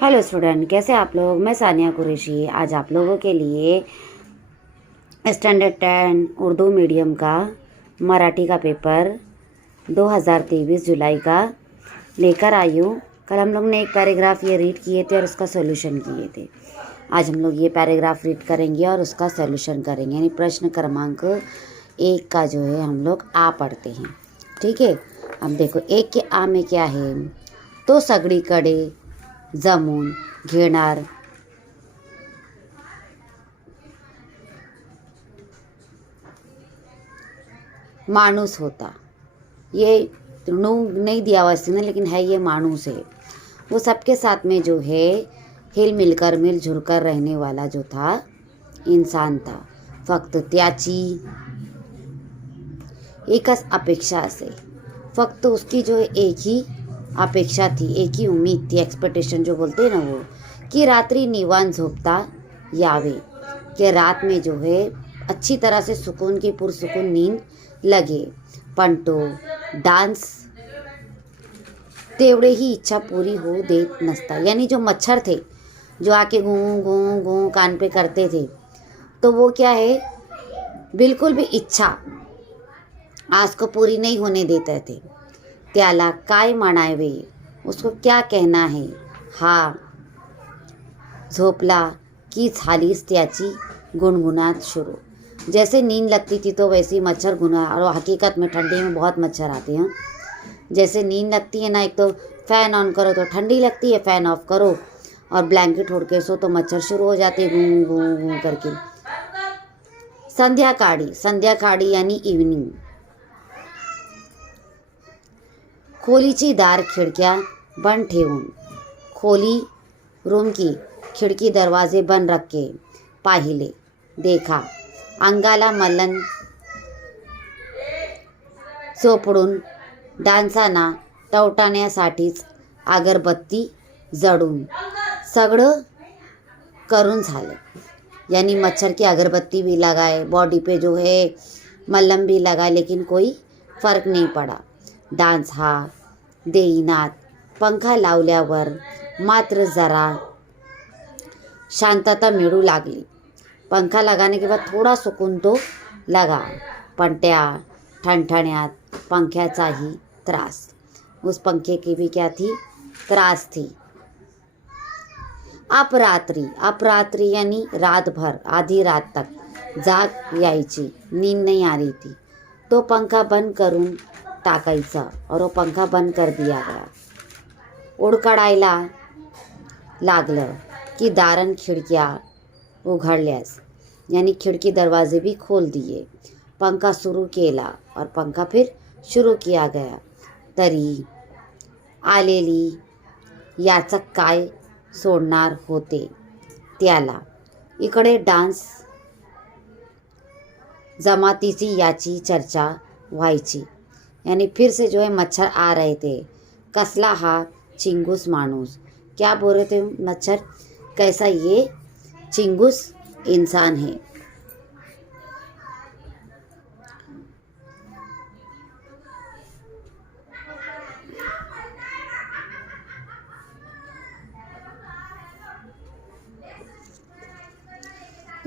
Hello student, कैसे आप लोग। मैं सानिया कुरैशी आज आप लोगों के लिए स्टैंडर्ड 10 उर्दू मीडियम का मराठी का पेपर 2023 जुलाई का लेकर आई हूँ। कल हम लोग ने एक पैराग्राफ ये रीड किए थे और उसका सॉल्यूशन किए थे। आज हम लोग ये पैराग्राफ रीड करेंगे और उसका सॉल्यूशन करेंगे, यानी प्रश्न क्रमांक 1 का जो है हम लोग आ पढ़ते हैं। ठीक है, अब देखो 1 के आ में क्या है। तो सगळीकडे जमून घेणार माणूस होता। ये णू नहीं दिया हुआ इसने, लेकिन है ये माणूस है। वो सबके साथ में जो है हिल मिलकर मिलजुल कर रहने वाला जो था इंसान था। फक्त त्याची एकच अपेक्षा असे। फक्त उसकी जो है एक ही अपेक्षा थी, एक ही उम्मीद थी, एक्सपेक्टेशन जो बोलते हैं ना वो, कि रात्रि निवांत झोपता यावे, कि रात में जो है अच्छी तरह से सुकून की पुरसुकून नींद लगे। पण तो डान्स तेवढे ही इच्छा पूरी हो देत नसता। यानी जो मच्छर थे जो आके गूं गूं गूं कान पे करते थे, तो वो क्या है, बिल्कुल भी इच्छा आज को पूरी नहीं होने देते थे। त्याला काय म्हणावे, उसको क्या कहना है। हा झोपला की झालीच त्याची गुनगुनात शुरू। जैसे नींद लगती थी तो वैसे ही मच्छर गुना, और हकीकत में ठंडी में बहुत मच्छर आते हैं। जैसे नींद लगती है ना, एक तो फ़ैन ऑन करो तो ठंडी लगती है, फ़ैन ऑफ करो और ब्लैंकेट ओढ़ के सो तो मच्छर शुरू हो जाते हैं गूं गूं गूं करके। संध्याकाळी, संध्याकाळी यानी इवनिंग। खोलीची दार खिड़क्या बंद ठेवून, खोली रूम की खिड़की दरवाजे बंद रख के पाहिले, देखा अंगाला मलन चोपडून डान्सांना टवटाण्यासाठीच अगरबत्ती जडून सगळं करून झालं। यानी मच्छर की अगरबत्ती भी लगाए, बॉडी पे जो है मल्लम भी लगाए, लेकिन कोई फ़र्क नहीं पड़ा। डान्स हा देईनात। पंखा लावल्यावर मात्र जरा शांतता मिळू लागली। पंखा लगाने के बाद थोड़ा सुकून तो लगा, पण त्या ठणठण्यात पंख्याचाही त्रास। उस पंखे की भी क्या थी, त्रास थी। अपरात्री, अपरात्री यानी रात भर, आधी रात तक जाग यायची, नींद नहीं आ रही थी, तो पंखा बंद करून टाकायचा और वो पंखा बंद कर दिया गया। उडकडायला लागलं की दारन खिडक्या उघडल्यास, यानी खिड़की दरवाजे भी खोल दिए। पंखा शुरू केला और पंखा फिर शुरू किया गया। तरी आलेली याचक काय सोडणार होते त्याला। इकडे डान्स जमातीची याची चर्चा व्हायची। यानी फिर से जो है मच्छर आ रहे थे। कसला हा चिंगूस माणूस, क्या बोल रहे थे मच्छर, कैसा ये चिंगूस इंसान है।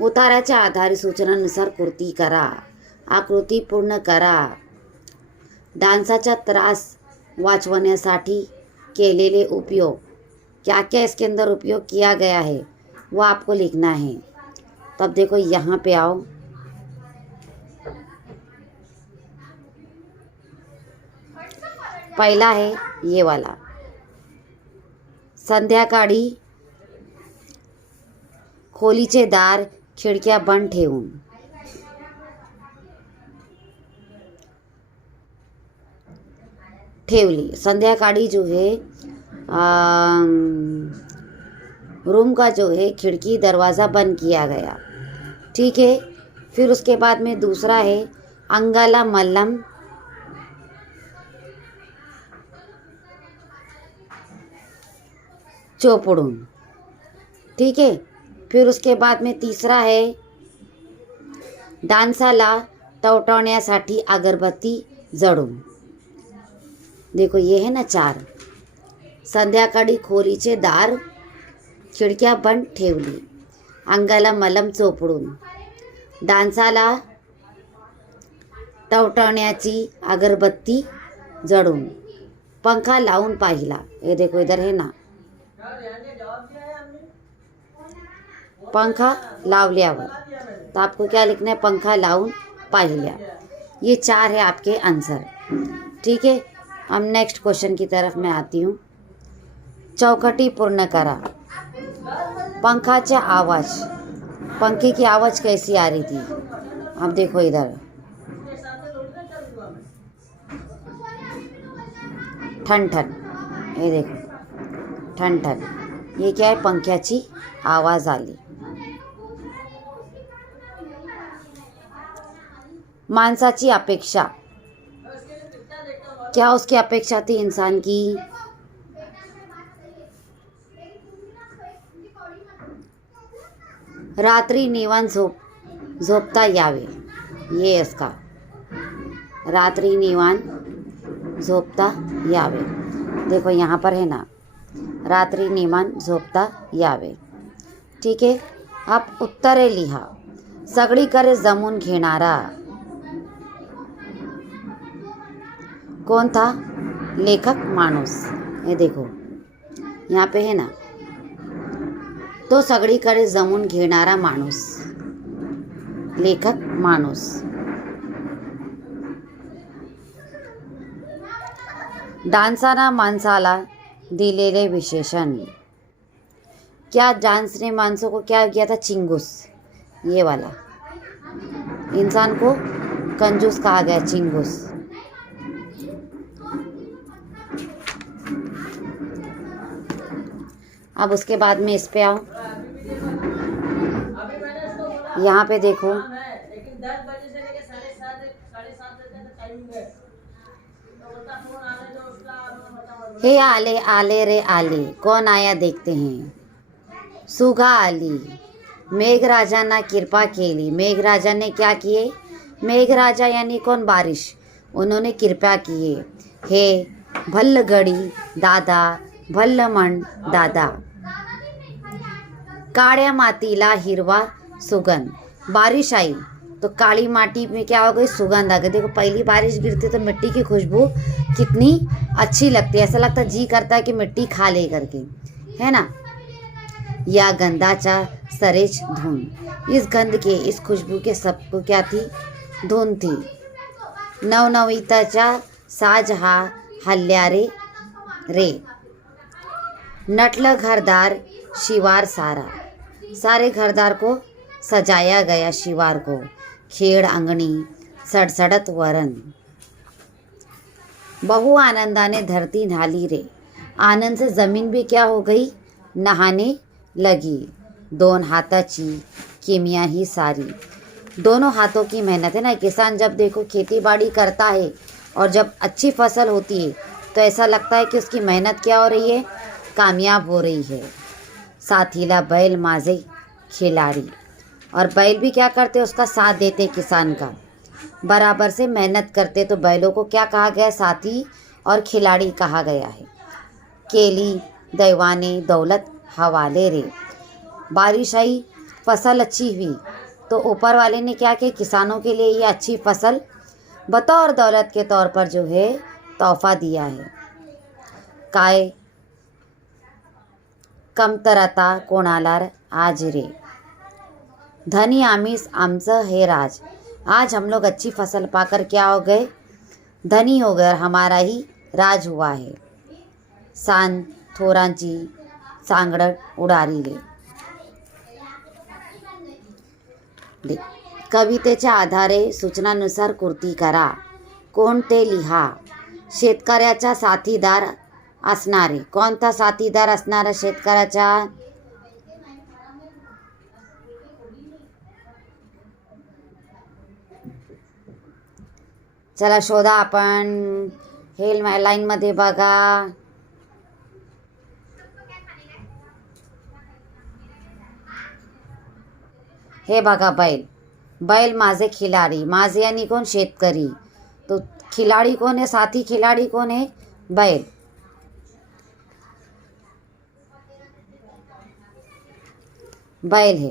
उताराच्या आधारे सूचनानुसार कृती करा, आकृती पूर्ण करा। डांसाचा त्रास वाचवण्यासाठी केलेले उपयोग, क्या क्या इसके अंदर उपयोग किया गया है वो आपको लिखना है। तब देखो यहाँ पे आओ, पहला है ये वाला, संध्याकाळी खोलीचे दार खिडक्या बंद ठेवून। ठेवली, संध्याकाळी जो है रूम का जो है खिड़की दरवाज़ा बंद किया गया। ठीक है, फिर उसके बाद में दूसरा है अंगाला मल्लम चोपड़ून। ठीक है, फिर उसके बाद में तीसरा है डान्साला टवटवण्यासाठी अगरबत्ती जडून। देखो ये है ना 4। संध्याकाळी खोलीचे दार खिडक्या बंद ठेवली. अंगाला मलम चोपडून, डान्साला टवटवण्याची अगरबत्ती जळून, पंखा लावून पाहिला. ये देखो इधर है ना. पंखा लावल्यावर, तो आपको क्या लिखना है? पंखा लावून पाहिल्या. ये 4 है आपके आंसर. ठीक है, अब नेक्स्ट क्वेश्चन की तरफ मैं आती हूँ. चौकटी पूर्ण करा. पंखाचा आवाज, पंखे की आवाज़ कैसी आ रही थी? अब देखो इधर, ठन ठन. ये देखो ठन ठन. ये क्या है? पंख्याची आवाज़ आली. माणसाची अपेक्षा, क्या उसकी अपेक्षा थी इंसान की? रात्री निवांत झोपता यावे. ये इसका, रात्री निवांत झोपता यावे. देखो यहाँ पर है ना, रात्री निवांत झोपता यावे. ठीक है, अब उत्तरे लिहा. सगळीकडे जमून घेणारा कौन था? लेखक माणूस. ये देखो यहाँ पे है ना, तो सगळीकडे जमून घेणारा माणूस, लेखक माणूस. डान्साना माणसाला दिलेले विशेषण. क्या डांस ने माणसों को क्या किया था? चिंगूस. ये वाला, इंसान को कंजूस कहा गया, चिंगूस. अब उसके बाद में इस पे आओ. यहाँ पे देखो, हे आले आले रे आले, कौन आया देखते हैं. सुगा आली. मेघराजांना कृपा केली. मेघराजा ने क्या किए? मेघराजा यानी कौन? बारिश. उन्होंने कृपा किए. हे भल्ल घडी दादा, भल्ल म्हण दादा. काळ्या मातीला हिरवा सुगंध. बारिश आई तो काली माटी में क्या हो गई? सुगंध आ गई. देखो पहली बारिश गिरती तो मिट्टी की खुशबू कितनी अच्छी लगती है. ऐसा लगता है जी करता है कि मिट्टी खा ले करके, है ना. या गंधाचा सरेच धुन. इस गंध के, इस खुशबू के सबको क्या थी? धुन थी. नवनवीताचा साज हा हल्ल्यारे रे. नटल घरदार शिवार सारा. सारे घरदार को सजाया गया शिवार को. खेड़ अंगणी सड़सड़त वरण. बहु आनंदाने धरती नहाली रे. आनंद से ज़मीन भी क्या हो गई? नहाने लगी. दोन हाथाची किमिया ही सारी. दोनों हाथों की मेहनत है ना. किसान जब देखो खेती बाड़ी करता है और जब अच्छी फसल होती है तो ऐसा लगता है कि उसकी मेहनत क्या हो रही है? कामयाब हो रही है. साथीला बैल माझे खिलाड़ी. और बैल भी क्या करते? उसका साथ देते किसान का. बराबर से मेहनत करते तो बैलों को क्या कहा गया? साथी और खिलाड़ी कहा गया है. केली दैवाने दौलत हवाले रे. बारिश आई, फसल अच्छी हुई तो ऊपर वाले ने क्या किया? किसानों के लिए ये अच्छी फसल बतौर दौलत के तौर पर जो है तोहफा दिया है. काय कमतरता कोणाला आज रे. धनी आमिष आमचं हे राज. आज हम लोग अच्छी फसल पाकर क्या हो गए? धनी हो गए. हमारा ही राज हुआ है. सान थोरांची सांगड उडारी ले. कवितेच्या आधारे सूचनानुसार कृती करा. कोण ते लिहा. शेतकऱ्याचा साथीदार असणारे. कोणता साथीदार असणारा शेतकऱ्याचा? चला शोधा आपण. हे लाईनमध्ये बघा. हे बघा बैल. बैल माझे खिलाड़ी. माझे यानी कौन? शेतकरी. तो खिलाड़ी कौन है? साथी खिलाड़ी कौन है? बैल. बैल है।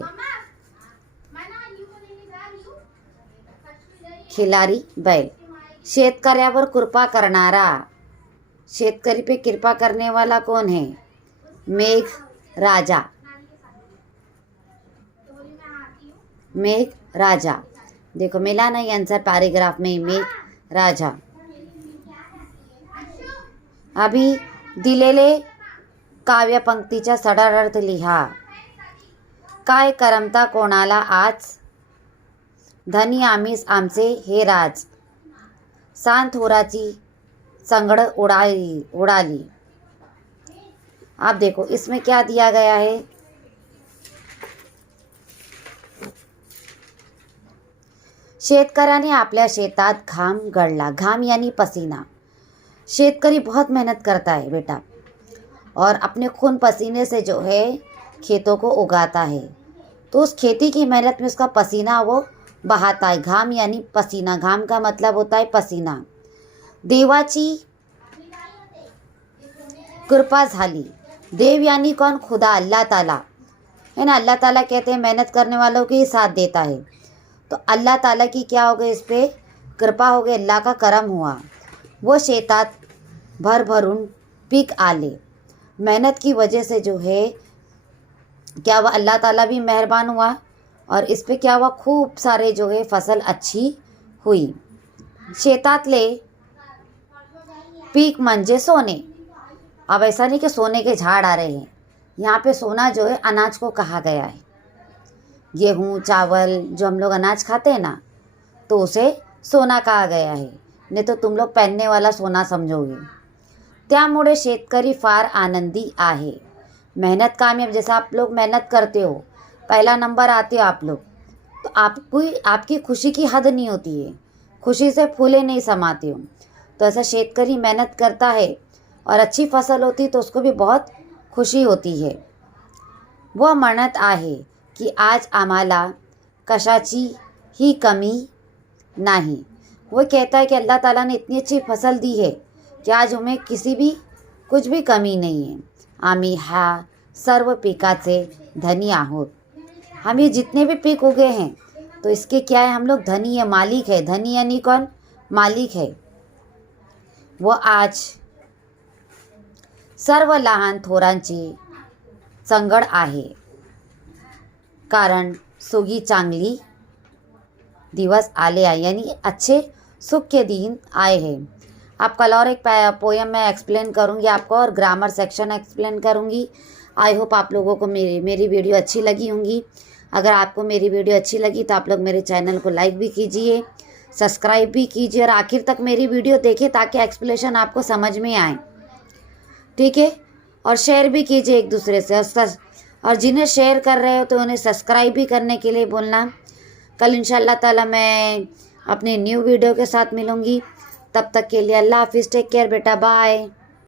खिलारी बैल। शेतकऱ्यावर कृपा करणारा, शेतकरी पे कृपा करने वाला कौन है? मेघ राजा। मेघ राजा। देखो मिला नहीं आंसर पैराग्राफ में, मेघ राजा। अभी दिलेले काव्य पंक्तीचा सरळ अर्थ लिहा. काय करमता कोणाला आज, धनी आम्हीच आमचे हे राज, सांत थोराची संगड़ उड़ाली. आप देखो इसमें क्या दिया गया है. शेतकऱ्याने आपल्या शेतात घाम गळला. घाम यानी पसीना. शेतकरी बहुत मेहनत करता है बेटा, और अपने खून पसीने से जो है खेतों को उगाता है. तो उस खेती की मेहनत में उसका पसीना वो बहाता है. घाम यानी पसीना. घाम का मतलब होता है पसीना. देवाची कृपा झाली. देव यानी कौन? खुदा, अल्लाह ताला है ना. अल्लाह ताला कहते हैं मेहनत करने वालों के ही साथ देता है. तो अल्लाह ताला की क्या हो गई? इस पर कृपा हो गई, अल्लाह का करम हुआ. वो शेतात भरभरून पीक आले. मेहनत की वजह से जो है क्या हुआ? अल्लाह ताला भी मेहरबान हुआ, और इस पे क्या हुआ? खूब सारे जो है फसल अच्छी हुई. शेतातले पीक म्हणजे सोने. अब ऐसा नहीं कि सोने के झाड़ आ रहे हैं. यहाँ पे सोना जो है अनाज को कहा गया है. गेहूँ, चावल जो हम लोग अनाज खाते हैं ना, तो उसे सोना कहा गया है. नहीं तो तुम लोग पहनने वाला सोना समझोगे. त्यामुळे शेतकरी फार आनंदी आहे. मेहनत कामयाब. जैसा आप लोग मेहनत करते हो, पहला नंबर आते हो आप लोग, तो आपकी खुशी की हद नहीं होती है. खुशी से फूले नहीं समाते हो. तो ऐसा शेतकरी मेहनत करता है और अच्छी फसल होती तो उसको भी बहुत खुशी होती है. वो म्हणत आहे की आज आम्हाला कशाची ही कमी नाही. वो कहता है कि अल्लाह ताला ने इतनी अच्छी फसल दी है कि आज हमें किसी भी कुछ भी कमी नहीं है. आम्ही हा सर्व पिकाचे धनी आहोत. हम ये जितने भी पीक उगे हैं तो इसके क्या है? हम लोग धनी है, मालिक है. धनी यानी कौन? मालिक है. वो आज सर्व लहान थोरांची संगड आहे, कारण सुगी चांगली दिवस आले आहे. यानी अच्छे सुख के दिन आए हैं. आप कल और एक पोएम मैं एक्सप्लेन करूँगी आपको, और ग्रामर सेक्शन एक्सप्लेन करूँगी. आई होप आप लोगों को मेरी वीडियो अच्छी लगी होंगी. अगर आपको मेरी वीडियो अच्छी लगी तो आप लोग मेरे चैनल को लाइक भी कीजिए, सब्सक्राइब भी कीजिए, और आखिर तक मेरी वीडियो देखिए ताकि एक्सप्लेनेशन आपको समझ में आए. ठीक है. और शेयर भी कीजिए एक दूसरे से. और जिन्हें शेयर कर रहे हो तो उन्हें सब्सक्राइब भी करने के लिए बोलना. कल इंशाल्लाह ताला मैं अपने न्यू वीडियो के साथ मिलूँगी. तब तक के लिए अल्लाह हाफिज़. टेक केयर बेटा. बाय.